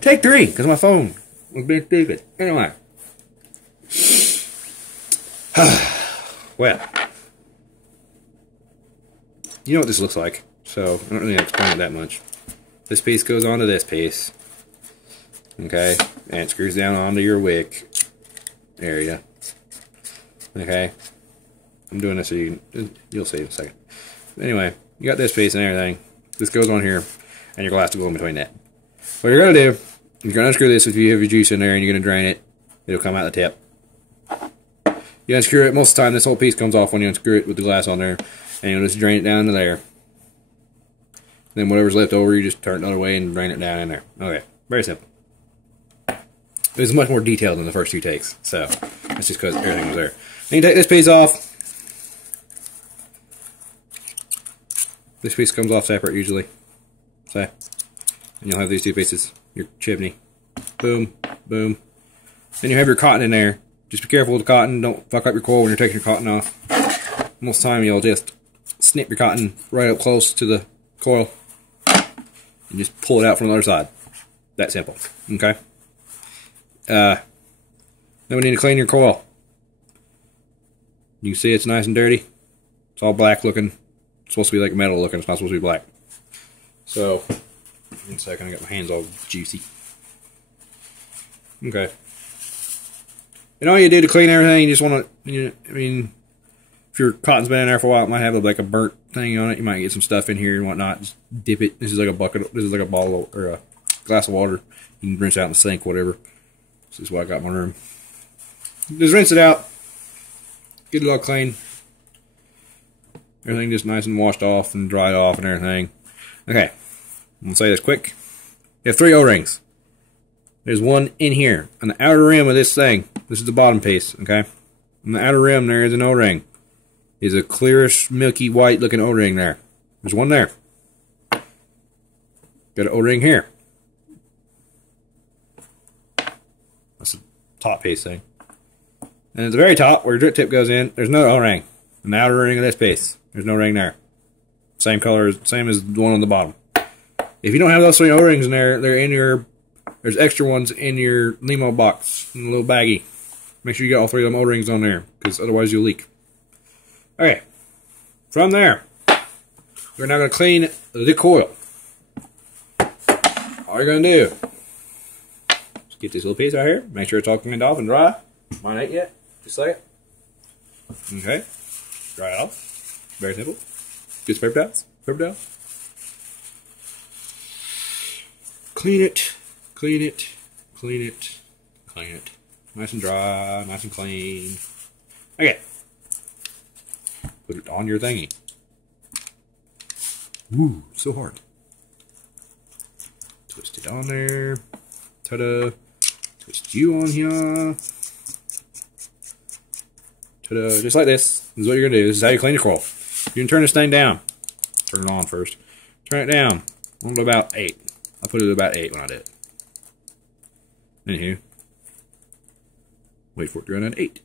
Take 3, because my phone was being stupid. Anyway. Well. You know what this looks like, so I don't really have to explain it that much. This piece goes onto this piece. Okay, and it screws down onto your wick area. Okay, I'm doing this so you'll see in a second. Anyway, you got this piece and everything. This goes on here, and your glass will go in between that. What you're gonna do, you're gonna unscrew this if you have your juice in there, and you're gonna drain it. It'll come out the tip. You unscrew it. Most of the time, this whole piece comes off when you unscrew it with the glass on there, and you'll just drain it down to there. Then whatever's left over, you just turn it the other way and drain it down in there. Okay, very simple. It's much more detailed than the first 2 takes, so that's just because everything was there. Then you take this piece off. This piece comes off separate usually. So, and you'll have these 2 pieces. Your chimney. Boom, boom. Then you have your cotton in there. Just be careful with the cotton. Don't fuck up your coil when you're taking your cotton off. Most of the time you'll just snip your cotton right up close to the coil and just pull it out from the other side. That simple. Okay? Then we need to clean your coil. You can see it's nice and dirty. It's all black looking. It's supposed to be like metal looking. It's not supposed to be black. So, in a second, I got my hands all juicy. Okay. And all you do to clean everything, you just want to, I mean, if your cotton's been in there for a while, it might have like a burnt thing on it. You might get some stuff in here and whatnot. Just dip it. This is like a bucket. This is like a bottle or a glass of water. You can rinse out in the sink, whatever. This is what I got in my room. Just rinse it out. Get it all clean. Everything just nice and washed off and dried off and everything. Okay. I'm going to say this quick. You have 3 O-rings. There's one in here. On the outer rim of this thing. This is the bottom piece, okay? On the outer rim there is an O-ring. Is a clearish, milky, white looking O-ring there. There's one there. Got an O-ring here. That's the top piece thing. And at the very top, where your drip tip goes in, there's no O-ring. On the outer ring of this piece, there's no ring there. Same color, same as the one on the bottom. If you don't have those 3 O-rings in there, they're in your... There's extra ones in your Lemo box, in a little baggie. Make sure you get all 3 of them O-rings on there, because otherwise you'll leak. Okay, from there, we're now going to clean the coil. All you're going to do is get this little piece out here, make sure it's all cleaned off and dry. Mine ain't yet, just a second. Okay, dry it off. Very simple. Get some paper towels. Paper towel. Clean it. Clean it, clean it, clean it. Nice and dry, nice and clean. Okay. Put it on your thingy. Ooh, so hard. Twist it on there. Ta-da. Twist you on here. Ta-da. Just like this. This is what you're going to do. This is how you clean your coil. You can turn this thing down. Turn it on first. Turn it down. On to about 8. I put it at about 8 when I did it. Anywho, wait for it to run at 8.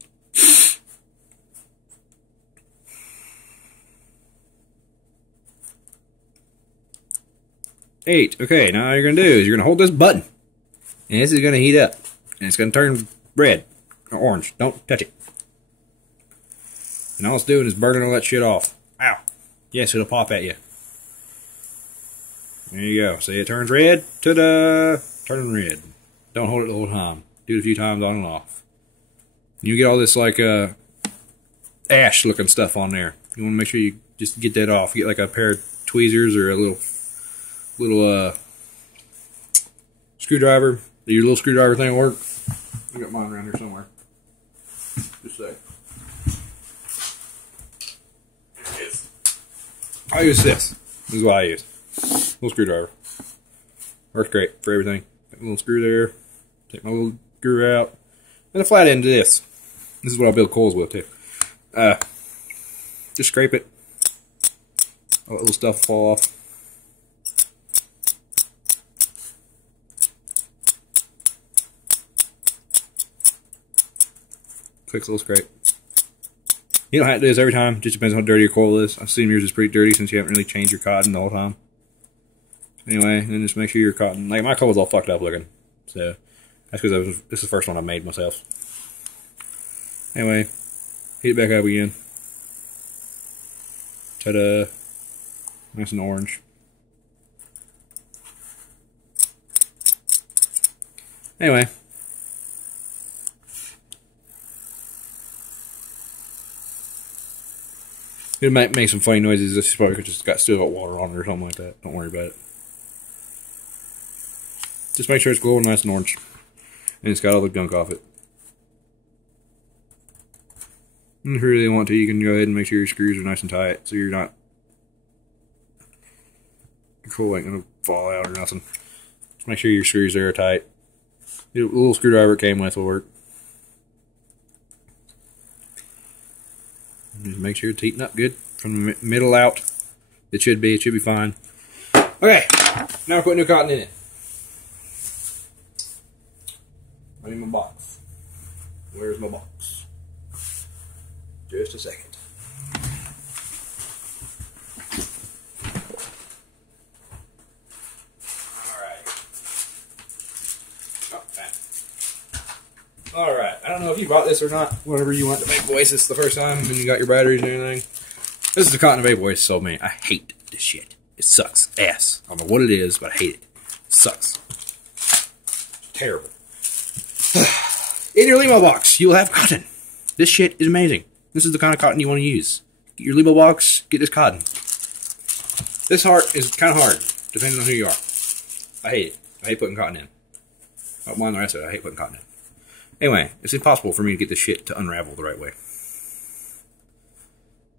Okay, now all you're going to do is you're going to hold this button. And this is going to heat up. And it's going to turn red or orange. Don't touch it. And all it's doing is burning all that shit off. Ow. Yes, it'll pop at you. There you go. See, it turns red. Ta-da! Turning red. Don't hold it the whole time. Do it a few times on and off. You get all this like ash looking stuff on there. You want to make sure you just get that off. Get like a pair of tweezers or a little screwdriver. Your little screwdriver thing will work. I got mine around here somewhere. Just a sec. I use this. This is what I use. Little screwdriver. Works great for everything. Got a little screw there. Take my little screw out. And a flat end to this. This is what I build coils with too. Just scrape it. All that little stuff fall off. Quick little scrape. You don't have to do this every time. It just depends on how dirty your coil is. I assume yours is pretty dirty since you haven't really changed your cotton the whole time. Anyway, then just make sure your cotton, like my coil's all fucked up looking. So that's because this is the first one I made myself. Anyway, heat it back up again. Ta-da! Nice and orange. Anyway. It might make some funny noises. This is probably just still got water on it or something like that. Don't worry about it. Just make sure it's glowing nice and orange. And it's got all the gunk off it. And if you really want to, you can go ahead and make sure your screws are nice and tight so you're not... Your coil ain't going to fall out or nothing. Just make sure your screws there are tight. The little screwdriver it came with will work. Just make sure it's heating up good from the middle out. It should be fine. Okay, now we're putting new cotton in it. I need my box. Where's my box? Just a second. Alright, I don't know if you bought this or not, whenever you went to Vape Voice. It's the first time when you got your batteries and anything. This is the cotton Vape Voice sold me. I hate this shit. It sucks ass. I don't know what it is, but I hate it. It sucks. Terrible. In your Lemo box, you'll have cotton. This shit is amazing. This is the kind of cotton you want to use. Get your Lemo box, get this cotton. This part is kind of hard, depending on who you are. I hate it. I hate putting cotton in. I don't mind the rest of it. I hate putting cotton in. Anyway, it's impossible for me to get this shit to unravel the right way.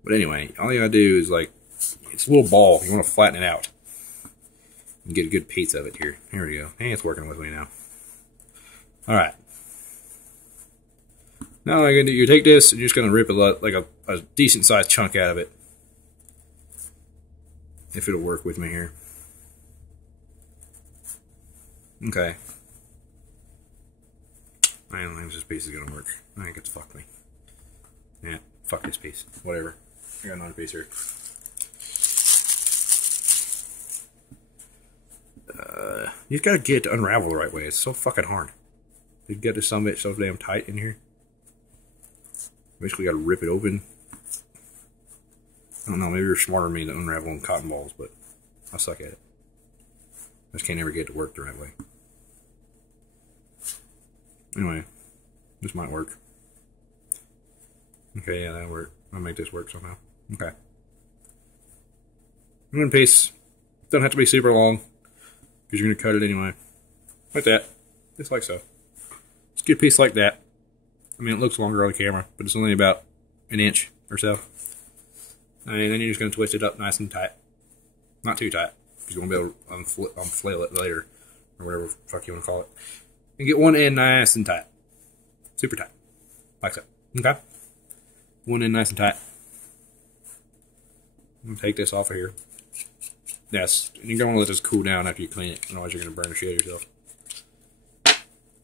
But anyway, all you gotta do is, like, it's a little ball. You want to flatten it out. And get a good piece of it here. Here we go. Hey, it's working with me now. Alright. Now all you're gonna do, you take this and you're just gonna rip a decent sized chunk out of it. If it'll work with me here. Okay. I don't think this piece is gonna work. I think it's fuck me. Yeah, fuck this piece. Whatever. I got another piece here. You gotta get it to unravel the right way. It's so fucking hard. You get this some of it so damn tight in here. Basically gotta rip it open. I don't know, maybe you're smarter than me than unraveling cotton balls, but I suck at it. I just can't ever get it to work the right way. Anyway, this might work. Okay, yeah, that'll work. I'll make this work somehow. Okay. One piece. Doesn't have to be super long, because you're going to cut it anyway. Like that. Just like so. Just get a piece like that. I mean, it looks longer on the camera, but it's only about an inch or so. And then you're just going to twist it up nice and tight. Not too tight, because you won't be able to unflail it later, or whatever the fuck you want to call it. And get one end nice and tight. Super tight. Like so. Okay? One end nice and tight. I'm going to take this off of here. Yes. And you're going to let this cool down after you clean it. Otherwise you're going to burn the shit out of yourself.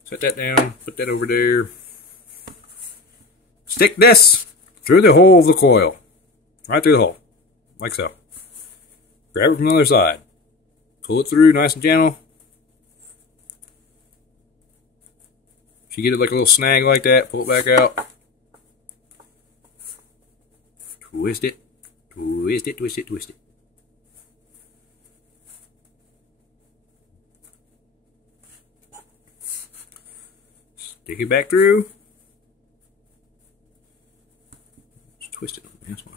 Set that down. Put that over there. Stick this through the hole of the coil. Right through the hole. Like so. Grab it from the other side. Pull it through nice and gentle. If you get it like a little snag like that, pull it back out. Twist it. Twist it, twist it, twist it. Stick it back through. Just twist it. That's why.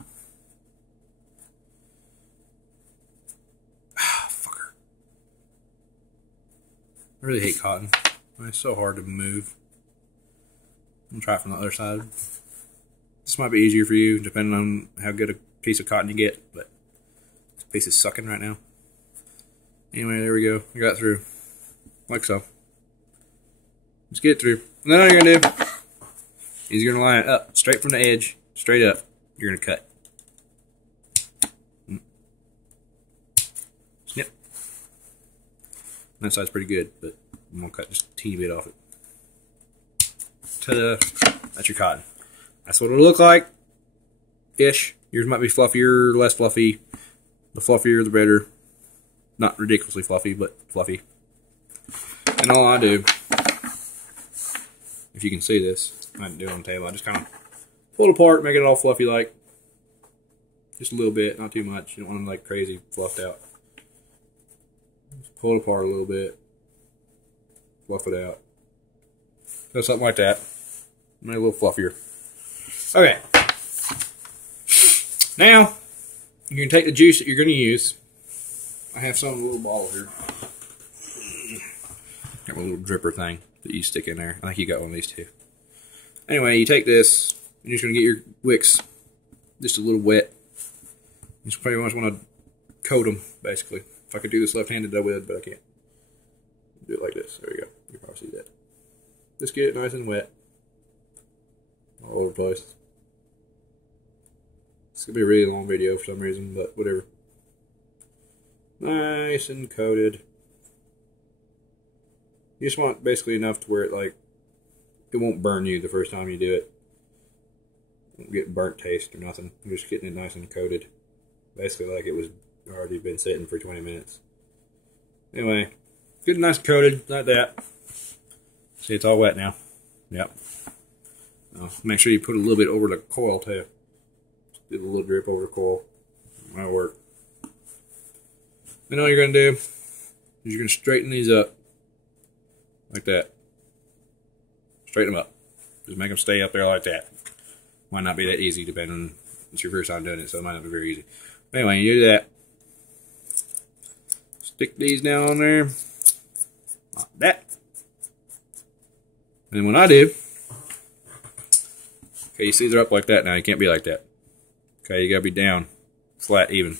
Ah, fucker. I really hate cotton. It's so hard to move. I'm going to try it from the other side. This might be easier for you, depending on how good a piece of cotton you get, but this piece is sucking right now. Anyway, there we go. I got through. Like so. Just get it through. And then all you're going to do is you're going to line it up, straight from the edge, straight up. You're going to cut. Snip. That side's pretty good, but I'm going to cut just a teeny bit off it. Ta-da! That's your cotton. That's what it'll look like. Ish. Yours might be fluffier, less fluffy. The fluffier, the better. Not ridiculously fluffy, but fluffy. And all I do if you can see this. I didn't do it on the table. I just kind of pull it apart, make it all fluffy like. Just a little bit, not too much. You don't want them like crazy fluffed out. Just pull it apart a little bit. Fluff it out. So something like that. Make it a little fluffier. Okay. Now, you can take the juice that you're going to use. I have some in a little bottle here. Got a little dripper thing that you stick in there. I think you got one of these too. Anyway, you take this. You're just going to get your wicks just a little wet. You just pretty much want to coat them, basically. If I could do this left-handed, I would, but I can't. Do it like this. There you go. You can probably see that. Just get it nice and wet. All over the place. It's going to be a really long video for some reason, but whatever. Nice and coated. You just want basically enough to where it won't burn you the first time you do it. You won't get burnt taste or nothing. You're just getting it nice and coated. Basically like it was already been sitting for 20 minutes. Anyway, get it nice and coated like that. See, it's all wet now. Yep. Make sure you put a little bit over the coil too. Just do a little drip over the coil. That'll work. Then all you're going to do is you're going to straighten these up. Like that. Straighten them up. Just make them stay up there like that. Might not be that easy depending on it's your first time doing it, so it might not be very easy. But anyway, you do that. Stick these down on there. Like that. And then when I do, okay, you see they're up like that now. You can't be like that. Okay, you gotta be down, flat, even.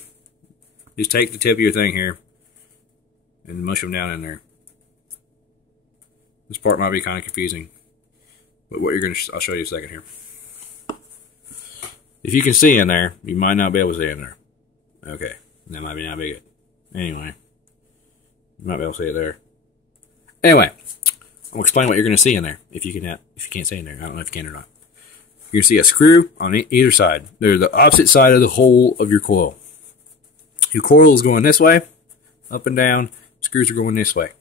Just take the tip of your thing here and mush them down in there. This part might be kind of confusing, but what you're gonna, I'll show you in a second here. If you can see in there, you might not be able to see in there. Okay, that might be not be good. Anyway, you might be able to see it there. Anyway, I'll explain what you're gonna see in there. If you can't see in there, I don't know if you can or not. You're gonna see a screw on either side. They're the opposite side of the hole of your coil. Your coil is going this way, up and down. Screws are going this way.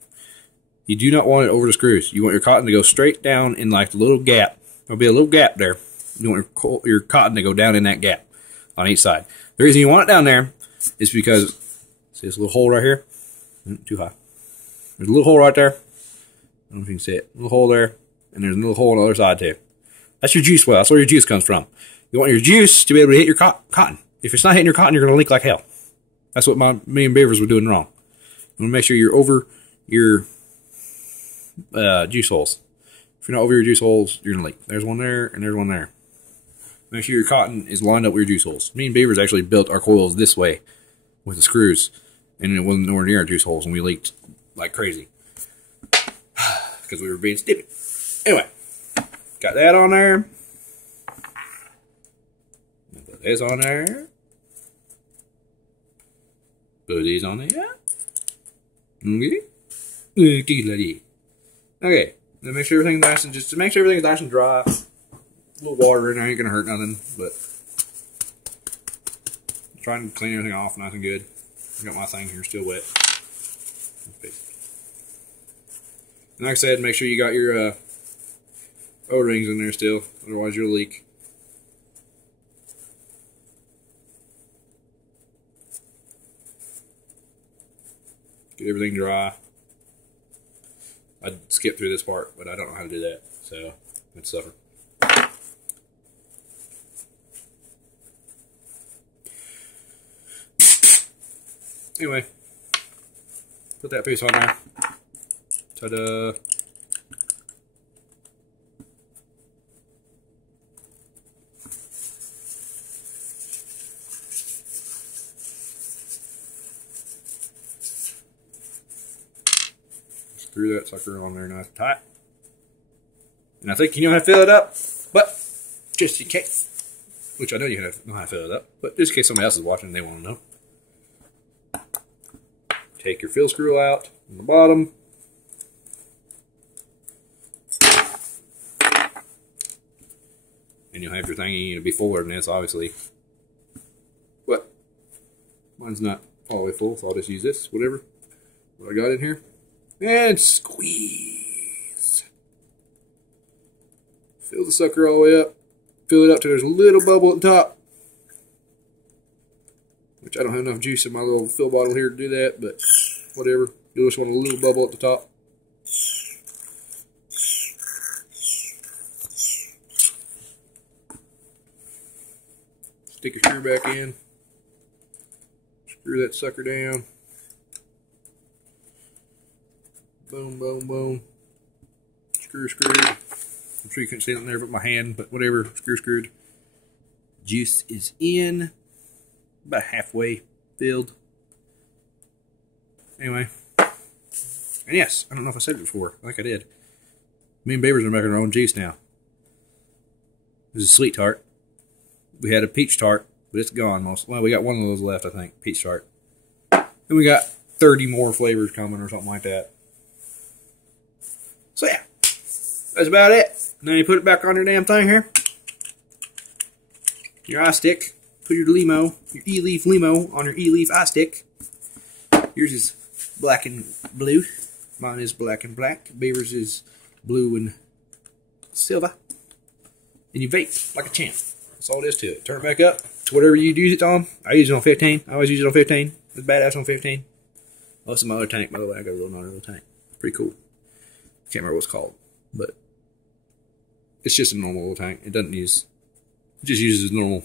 You do not want it over the screws. You want your cotton to go straight down in like the little gap. There'll be a little gap there. You want your cotton to go down in that gap on each side. The reason you want it down there is because, see this little hole right here? Too high. There's a little hole right there. I don't know if you can see it. A little hole there, and there's a little hole on the other side too. That's your juice well. That's where your juice comes from. You want your juice to be able to hit your cotton. If it's not hitting your cotton, you're going to leak like hell. That's what me and Beavers were doing wrong. You want to make sure you're over your juice holes. If you're not over your juice holes, you're going to leak. There's one there, and there's one there. Make sure your cotton is lined up with your juice holes. Me and Beavers actually built our coils this way with the screws, and it wasn't nowhere near our juice holes, and we leaked like crazy because we were being stupid. Anyway, got that on there. Put this on there. Put these on there. Okay. Okay. Then make sure everything's nice and just make sure everything's nice and dry. A little water in there ain't gonna hurt nothing, but trying to clean everything off nice and good. I got my thing here still wet. And like I said, make sure you got your O-rings in there still, otherwise you'll leak. Get everything dry. I'd skip through this part, but I don't know how to do that, so I'd suffer. Anyway, put that piece on there. Ta-da! Screw that sucker on there nice and tight. And I think you know how to fill it up, but just in case, which I know you know how to fill it up, but just in case somebody else is watching and they want to know. Take your fill screw out on the bottom. And you'll have your thingy. It'll be fuller than this, obviously. But mine's not all the way full, so I'll just use this, whatever. What I got in here. And squeeze. Fill the sucker all the way up. Fill it up till there's a little bubble at the top. Which I don't have enough juice in my little fill bottle here to do that, but whatever. You just want a little bubble at the top. Stick your screw back in. Screw that sucker down. Boom, boom, boom. Screw, screw. I'm sure you couldn't see it in there but my hand, but whatever. Screw, screwed. Juice is in. About halfway filled. Anyway. And yes, I don't know if I said it before. I think I did. Me and Beavers are making our own juice now. This is a sweet tart. We had a peach tart, but it's gone most. Well, we got one of those left, I think. Peach tart. And we got 30 more flavors coming or something like that. So yeah. That's about it. Now you put it back on your damn thing here. Your eye stick. Put your Lemo, your Eleaf Lemo on your Eleaf eye stick. Yours is black and blue. Mine is black and black. Beaver's is blue and silver. And you vape like a champ. That's all it is to it. Turn it back up to whatever you use it on. I use it on 15. I always use it on 15. It's badass on 15. Most of my other tank, by the way, I got a little another little tank. Pretty cool. Can't remember what it's called, but it's just a normal little tank. It doesn't use. It just uses normal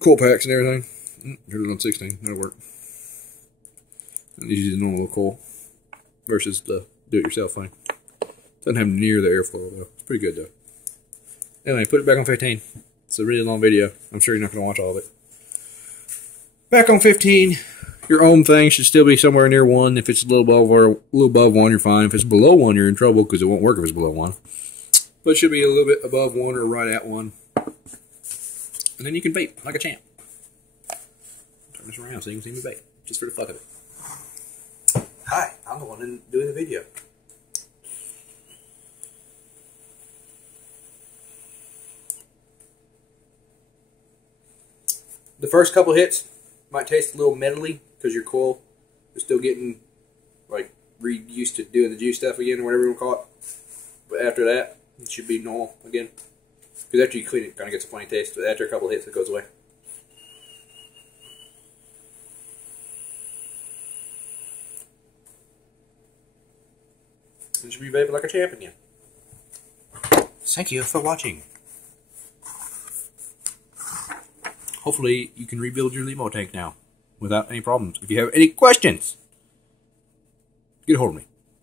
coil packs and everything. Here's it on 16. That'll work. It uses a normal little coil versus the do-it-yourself thing. Doesn't have near the airflow though. It's pretty good though. Anyway, put it back on 15. It's a really long video. I'm sure you're not going to watch all of it. Back on 15. Your ohm thing should still be somewhere near 1. If it's a little above 1, you're fine. If it's below 1, you're in trouble because it won't work if it's below 1. But it should be a little bit above 1 or right at 1. And then you can vape like a champ. Turn this around so you can see me vape. Just for the fuck of it. Hi, I'm the one doing the video. The first couple hits might taste a little metally because your coil is still getting like used to doing the juice stuff again or whatever you want to call it. But after that, it should be normal again. Because after you clean it, it kind of gets a funny taste. But after a couple hits, it goes away. And you should be vaping like a champ again. Thank you for watching. Hopefully, you can rebuild your Lemo tank now without any problems. If you have any questions, get a hold of me.